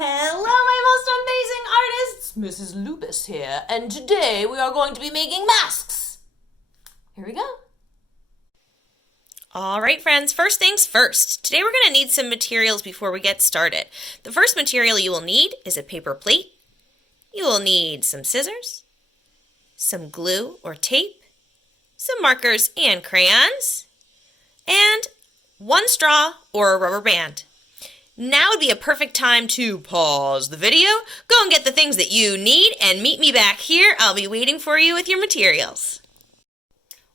Hello, my most amazing artists! Mrs. Lubas here, and today we are going to be making masks. Here we go. All right, friends, first things first. Today we're going to need some materials before we get started. The first material you will need is a paper plate. You will need some scissors, some glue or tape, some markers and crayons, and one straw or a rubber band. Now would be a perfect time to pause the video, go and get the things that you need, and meet me back here. I'll be waiting for you with your materials.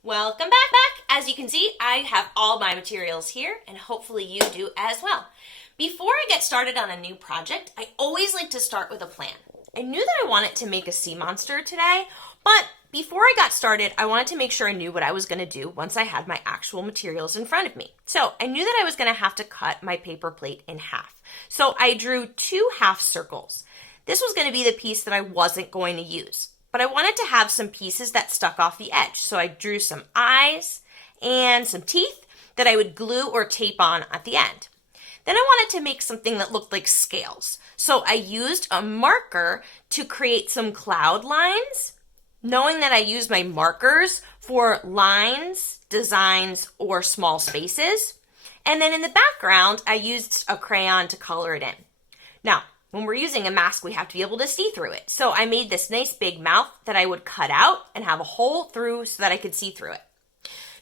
Welcome back. As you can see, I have all my materials here, and hopefully you do as well. Before I get started on a new project, I always like to start with a plan. I knew that I wanted to make a sea monster today, but before I got started, I wanted to make sure I knew what I was going to do once I had my actual materials in front of me. So I knew that I was going to have to cut my paper plate in half. So I drew 2 half circles. This was going to be the piece that I wasn't going to use, but I wanted to have some pieces that stuck off the edge. So I drew some eyes and some teeth that I would glue or tape on at the end. Then I wanted to make something that looked like scales. So I used a marker to create some cloud lines, knowing that I use my markers for lines, designs, or small spaces. And then in the background, I used a crayon to color it in. Now, when we're using a mask, we have to be able to see through it. So I made this nice big mouth that I would cut out and have a hole through so that I could see through it.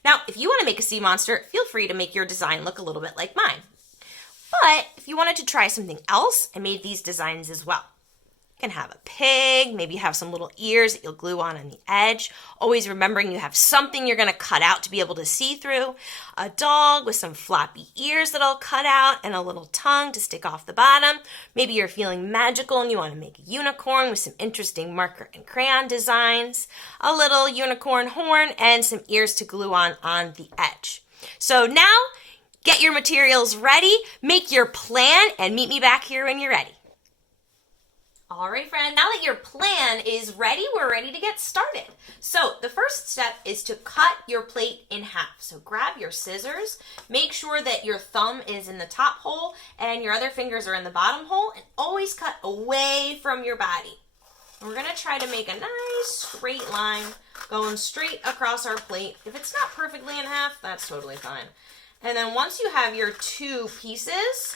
Now, if you want to make a sea monster, feel free to make your design look a little bit like mine. But if you wanted to try something else, I made these designs as well. You can have a pig, maybe have some little ears that you'll glue on the edge. Always remembering you have something you're going to cut out to be able to see through. A dog with some floppy ears that I'll cut out and a little tongue to stick off the bottom. Maybe you're feeling magical and you want to make a unicorn with some interesting marker and crayon designs. A little unicorn horn and some ears to glue on the edge. So now, get your materials ready, make your plan, and meet me back here when you're ready. All right, friend, now that your plan is ready, we're ready to get started. So the first step is to cut your plate in half. So grab your scissors, make sure that your thumb is in the top hole and your other fingers are in the bottom hole, and always cut away from your body. And we're gonna try to make a nice straight line going straight across our plate. If it's not perfectly in half, that's totally fine. And then once you have your 2 pieces,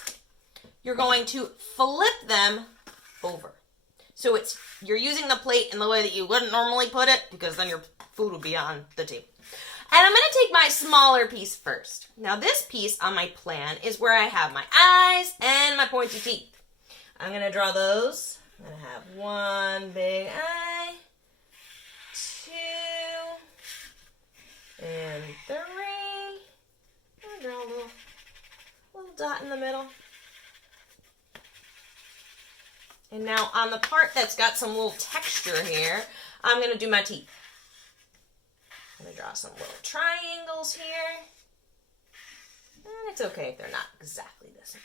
you're going to flip them over. So you're using the plate in the way that you wouldn't normally put it, because then your food would be on the table. And I'm going to take my smaller piece first. Now this piece on my plan is where I have my eyes and my pointy teeth. I'm going to draw those. I'm going to have 1 big eye, 2, and 3. Draw a little dot in the middle. And now on the part that's got some little texture here, I'm going to do my teeth. I'm going to draw some little triangles here. And it's okay if they're not exactly the same.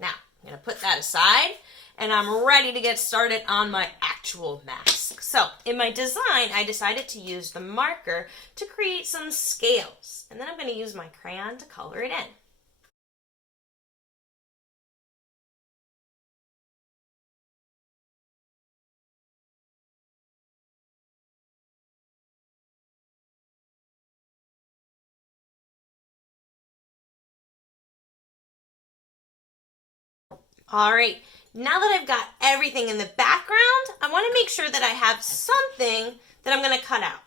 Now, I'm going to put that aside, and I'm ready to get started on my actual mask. So, in my design, I decided to use the marker to create some scales. And then I'm going to use my crayon to color it in. All right, now that I've got everything in the background, I want to make sure that I have something that I'm going to cut out.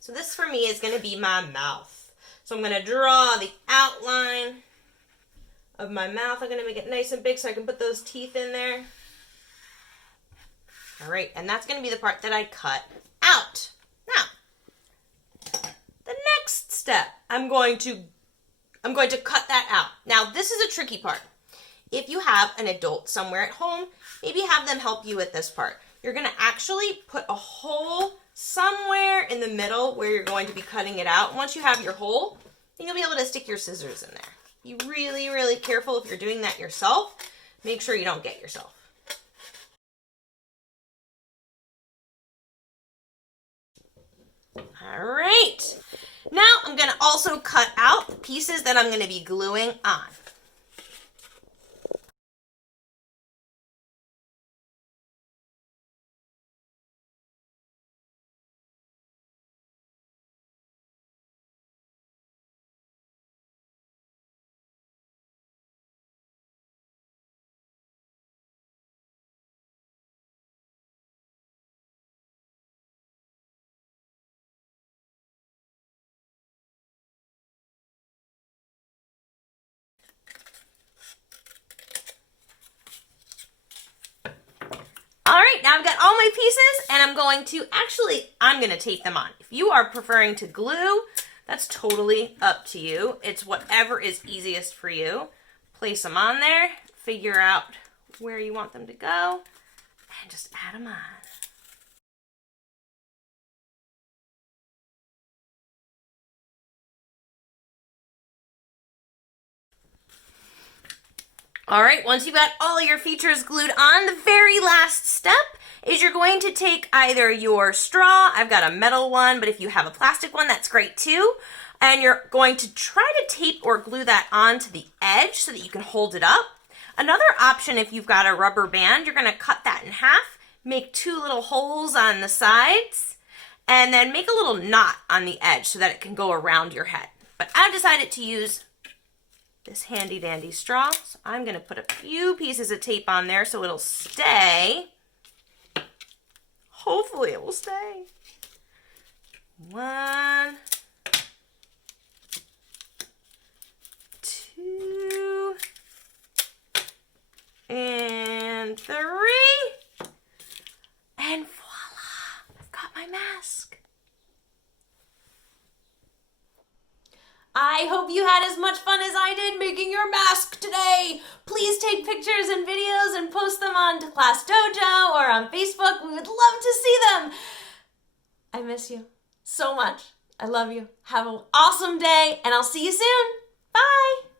So this for me is going to be my mouth. So I'm going to draw the outline of my mouth. I'm going to make it nice and big so I can put those teeth in there. All right, and that's going to be the part that I cut out. Now, the next step, I'm going to cut that out. Now, this is a tricky part. If you have an adult somewhere at home, maybe have them help you with this part. You're going to actually put a hole somewhere in the middle where you're going to be cutting it out. Once you have your hole, then you'll be able to stick your scissors in there. Be really, really careful if you're doing that yourself. Make sure you don't get yourself. All right. Now I'm going to also cut out the pieces that I'm going to be gluing on. now I've got all my pieces and I'm going to tape them on. If you are preferring to glue, that's totally up to you. It's whatever is easiest for you. Place them on there, figure out where you want them to go, and just add them on. All right, once you've got all of your features glued on, the very last step is you're going to take either your straw, I've got a metal one, but if you have a plastic one, that's great too, and you're going to try to tape or glue that onto the edge so that you can hold it up. Another option, if you've got a rubber band, you're going to cut that in half, make 2 little holes on the sides, and then make a little knot on the edge so that it can go around your head. But I've decided to use this handy dandy straw. So I'm going to put a few pieces of tape on there so it'll stay. Hopefully it will stay. 1, 2, and 3. And voila, I've got my mask. I hope you had as much fun as I did making your mask today. Please take pictures and videos and post them on to Class Dojo or on Facebook. We would love to see them. I miss you so much. I love you. Have an awesome day, and I'll see you soon. Bye.